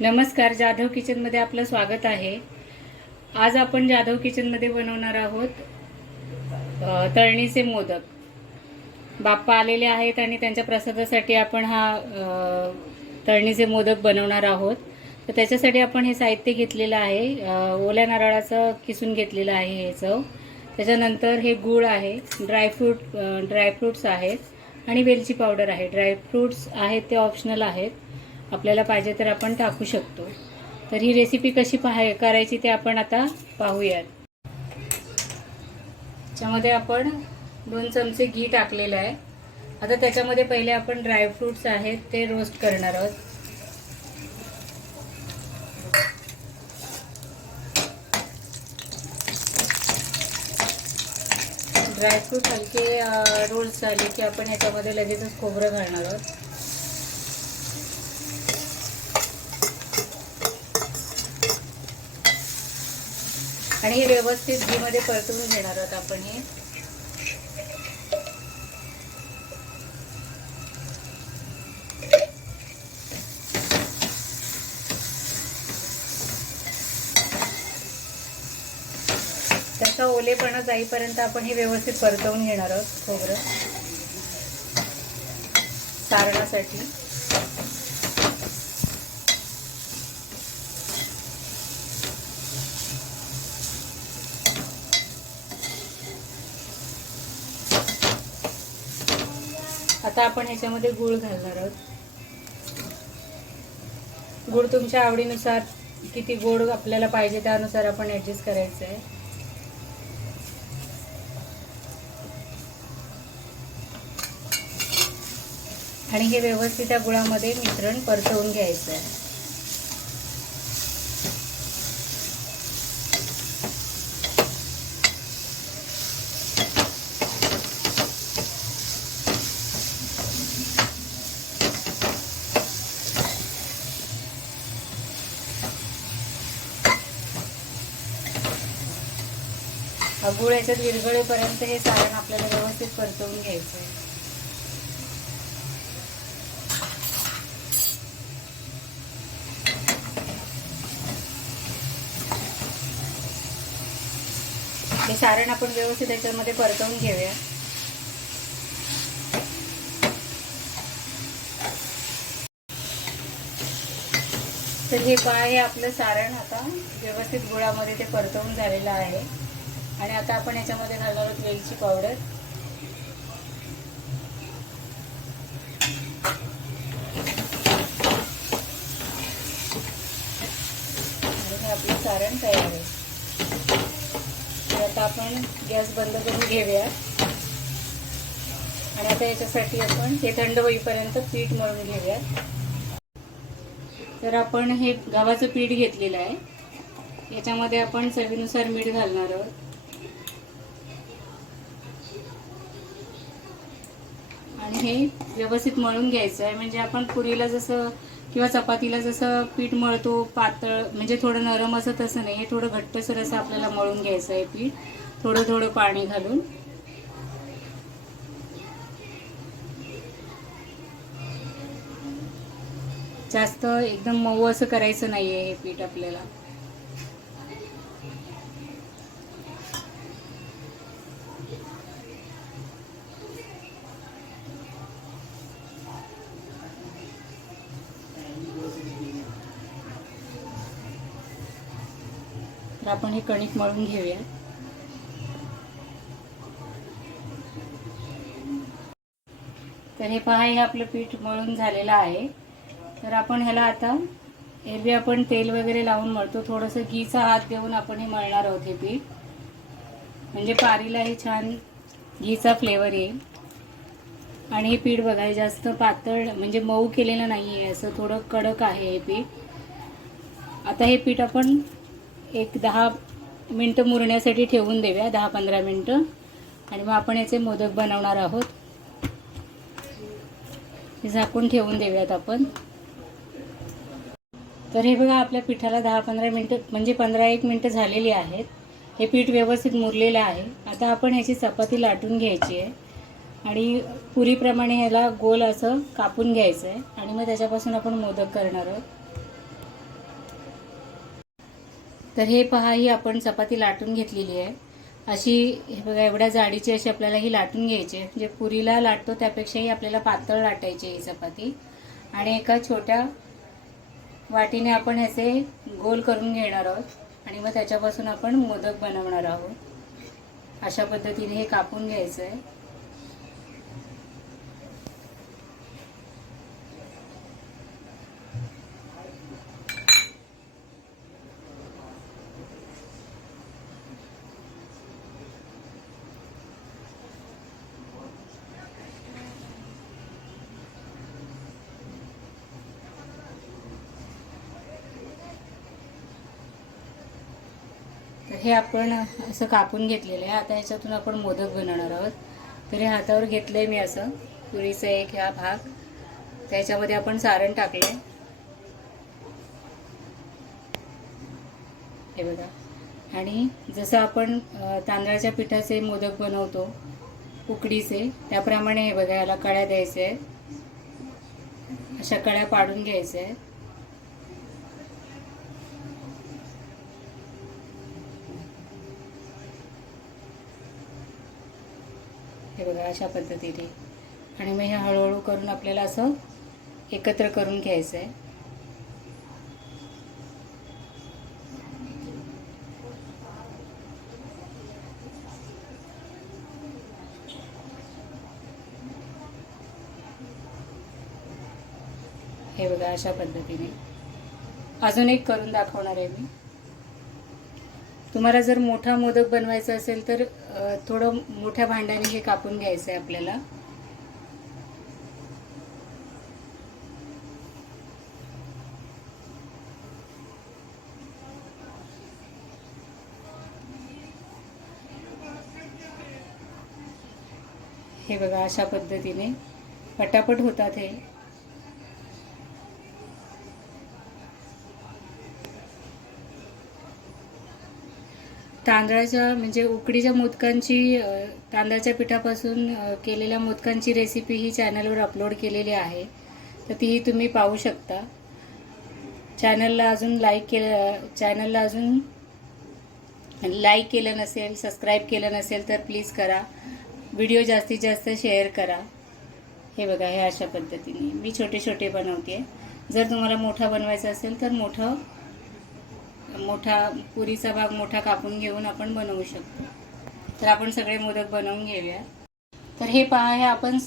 नमस्कार, जाधव किचनमध्ये आपलं स्वागत आहे। आज आपण जाधव किचनमध्ये बनवणार आहोत तळणीचे मोदक। बाप्पा आलेले आहेत आणि त्यांच्या प्रसादासाठी आपण तळणीचे मोदक बनवणार आहोत। तर त्याच्यासाठी आपण हे साहित्य घेतलेलं आहे। ओल्या नारळाचं किसून घेतलेलं आहे हे चव। त्याच्यानंतर हे गूळ आहे, ड्रायफ्रूट्स आहेत आणि वेलची पावडर आहे। ड्रायफ्रूट्स आहेत ते ऑप्शनल आहेत, आपल्याला पाहिजे तर आपण टाकू शकतो। तर ही रेसिपी कशी करायची ते आपण आता पाहूयात। त्याच्यामध्ये आपण 2 चमचे घी टाकलेलं आहे। आता त्याच्यामध्ये पहिले आपण ड्रायफ्रूट्स आहेत ते रोस्ट करणार आहोत। ड्रायफ्रूट हलके रोस्ट झाले की आपण याच्यामध्ये लगेचच खोबरं घालणार आहोत। आणि हे व्यवस्थित घी मध्ये परतवून घेणार आहोत आपण हे। त्याचा ओलेपणा जाईपर्यंत आपण हे व्यवस्थित परतवून घेणार आहोत खोबरं सारणासाठी। आता आपण ह्याच्यामध्ये गूळ घालणार आहोत। गूळ तुमच्या आवडीनुसार किती गोड आपल्याला पाहिजे त्यानुसार आपण ऍडजस्ट करायचं आहे। आणि हे व्यवस्थित त्या गुळामध्ये मिश्रण परतवून घ्यायचं आहे। गूळ याच्यात विरघळेपर्यंत हे सारण आपल्याला व्यवस्थित परतवून घ्यायचं आहे। हे सारण आपण व्यवस्थित याच्यामध्ये परतवून घेऊया। तर हे हे आपलं सारण आता व्यवस्थित गुळामध्ये ते परतवून झालेलं आहे। आणि आता आपण याच्यामध्ये घालणार आहोत वेलची पावडर। आणि आपलं सारण तयार आहे। आता आपण गॅस बंद करून घेऊया। आणि आता याच्यासाठी आपण हे थंड होईपर्यंत पीठ मळून घेऊया। तर आपण हे गव्हाचं पीठ घेतलेलं आहे, याच्यामध्ये आपण चवीनुसार मीठ घालणार आहोत। आणि हे व्यवस्थित मळून घ्यायचं आहे। म्हणजे आपण पुरीला जसं किंवा चपातीला जसं पीठ मळतो पातळ, म्हणजे थोडं नरम असं, तसं नाही, हे थोडं घट्टसर असं आपल्याला मळून घ्यायचं आहे पीठ, थोडं थोडं पाणी घालून। जास्त एकदम मऊ असं करायचं नाहीये हे पीठ आपल्याला। तर आपण हे कणिक मळून घेऊया। तर हे पहा, हे आपलं पीठ मळून झालेलं आहे। तर आपण ह्याला आता एरवी आपण तेल वगैरे लावून मळतो, थोडंसं घीचा हात देऊन आपण हे मळणार आहोत हे पीठ, म्हणजे पारीलाही छान घीचा फ्लेवर येईल। आणि हे पीठ बघा, जास्त पातळ म्हणजे मऊ केलेलं नाही आहे, असं थोडं कडक आहे हे पीठ। आता हे पीठ आपण एक 10 मिनिटं मुरण्यासाठी ठेवून देऊया, 10-15 मिनिटं। आणि मग आपण याचे मोदक बनवणार आहोत। हे झाकून ठेवून देऊयात आपण। तर हे बघा, आपल्या पिठाला 10-15 मिनिटं म्हणजे 15-1 मिनिटं झालेली आहेत। हे पीठ व्यवस्थित मुरलेलं आहे। आता आपण ह्याची चपाती लाटून घ्यायची आहे आणि पुरीप्रमाणे ह्याला गोल असं कापून घ्यायचं आहे आणि मग त्याच्यापासून आपण मोदक करणार आहोत। तर हे पहा, ही आपण चपाती लाटून घेतलेली आहे. अशी हे बघा, एवढ्या जाडीची अशी आपल्याला ही लाटून घ्यायची आहे. म्हणजे पुरीला लाटतो त्यापेक्षाही आपल्याला पातळ लाटायची ही चपाती. आणि एका छोट्या वाटीने आपण ह्याचे गोल करून घेणार आहोत आणि मग त्याच्यापासून आपण मोदक बनवणार आहोत. अशा पद्धतीने हे कापून घ्यायचं आहे. तर हे आपण असं कापून घेतलेलं आहे. आता ह्याच्यातून आपण मोदक बनवणार आहोत. तर हे हातावर घेतलंय मी असं पुरीचा एक हा भाग. त्याच्यामध्ये आपण सारण टाकलंय, हे बघा. आणि जसं आपण तांदळाच्या पिठाचे मोदक बनवतो उकडीचे, त्याप्रमाणे हे बघा, याला कळ्या द्यायच्या आहेत. अशा कळ्या पाडून घ्यायच्या आहेत. हे बघा, अशा पद्धतीने. आणि मग हे हळूहळू करून आपल्याला असं एकत्र करून घ्यायचं आहे. हे बघा, अशा पद्धतीने. अजून एक करून दाखवणार आहे मी. तुम्हाला जर मोठा मोदक बनवायचा असेल तर थोडं मोठ्या भांड्याने हे कापून घ्यायचं आहे आपल्याला. हे बघा, अशा पद्धतीने पटापट होतात हे. तांदळाच्या म्हणजे उकडीच्या मोदकांची, तांदळाच्या पिठापासून केलेल्या मोदकांची रेसिपी ही चॅनलवर अपलोड केलेली आहे. तर ती तुम्ही पाहू शकता. चॅनलला अजून लाईक केलं नसेल, सबस्क्राईब केलं नसेल तर प्लीज करा. व्हिडिओ जास्तीत जास्त शेअर करा. हे बघा, हे अशा पद्धतीने मी छोटे छोटे बनवते. जर तुम्हाला मोठा बनवायचा असेल तर मोठा पुरीचा भाग मोठा कापून घेऊन आपण बनवू शकतो. तर आपण सगळे मोदक बनवून घेऊया. तर हे पहा, हे आपण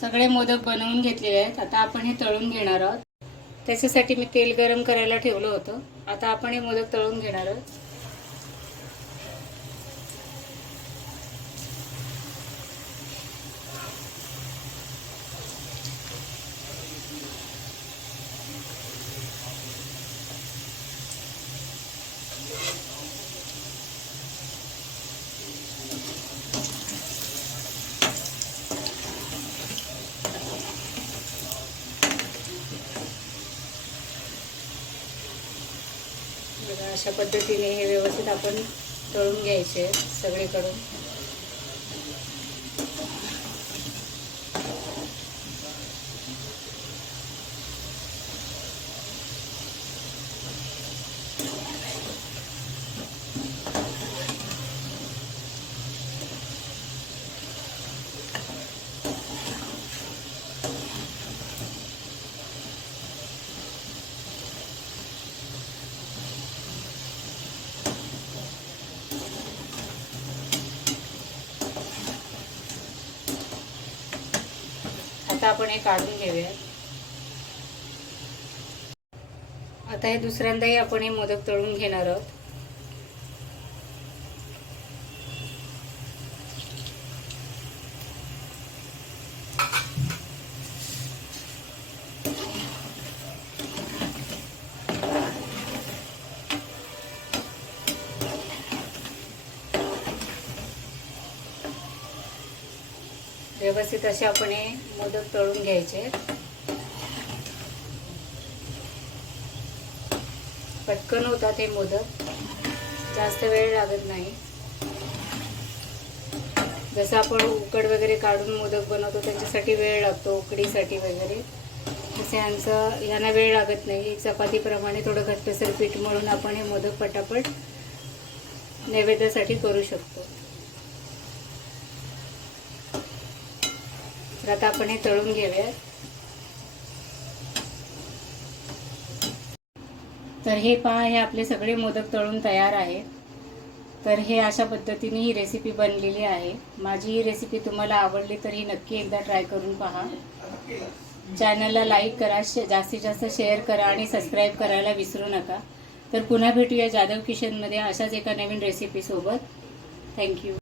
सगळे मोदक बनवून घेतलेले आहेत. आता आपण हे तळून घेणार आहोत. त्याच्यासाठी मी तेल गरम करायला ठेवलं होतं. आता आपण हे मोदक तळून घेणार आहोत. बघा, अशा पद्धतीने हे व्यवस्थित आपण तळून घ्यायचे सगळीकडून. आता आपण हे काढून घेऊया. आता हे दुसऱ्यांदाही आपण हे मोदक तळून घेणार आहोत. व्यवस्थित असे आपण हे मोदक तळून घ्यायचे. पटकन होतात हे मोदक, जास्त वेळ लागत नाही. जसं आपण उकड वगैरे काढून मोदक बनवतो त्याच्यासाठी वेळ लागतो, उकडीसाठी वगैरे. तसे यांना वेळ लागत नाही. एक चपातीप्रमाणे थोडं घट्टसर पीठ मळून आपण हे मोदक पटापट नैवेद्यासाठी करू शकतो. तर आता आपण हे तळून घेऊया. तर हे पहा, हे आपले सगळे मोदक तळून तयार आहेत. तर हे अशा पद्धतीने ही रेसिपी बनलेली आहे. माझी ही रेसिपी तुम्हाला आवडली तर ही नक्की एकदा ट्राय करून पहा. चॅनलला लाईक करा, जास्तीत जास्त शेअर करा आणि सबस्क्राईब करायला विसरू नका. तर पुन्हा भेटूया जाधव किचनमध्ये अशाच एका नवीन रेसिपीसोबत. थँक्यू.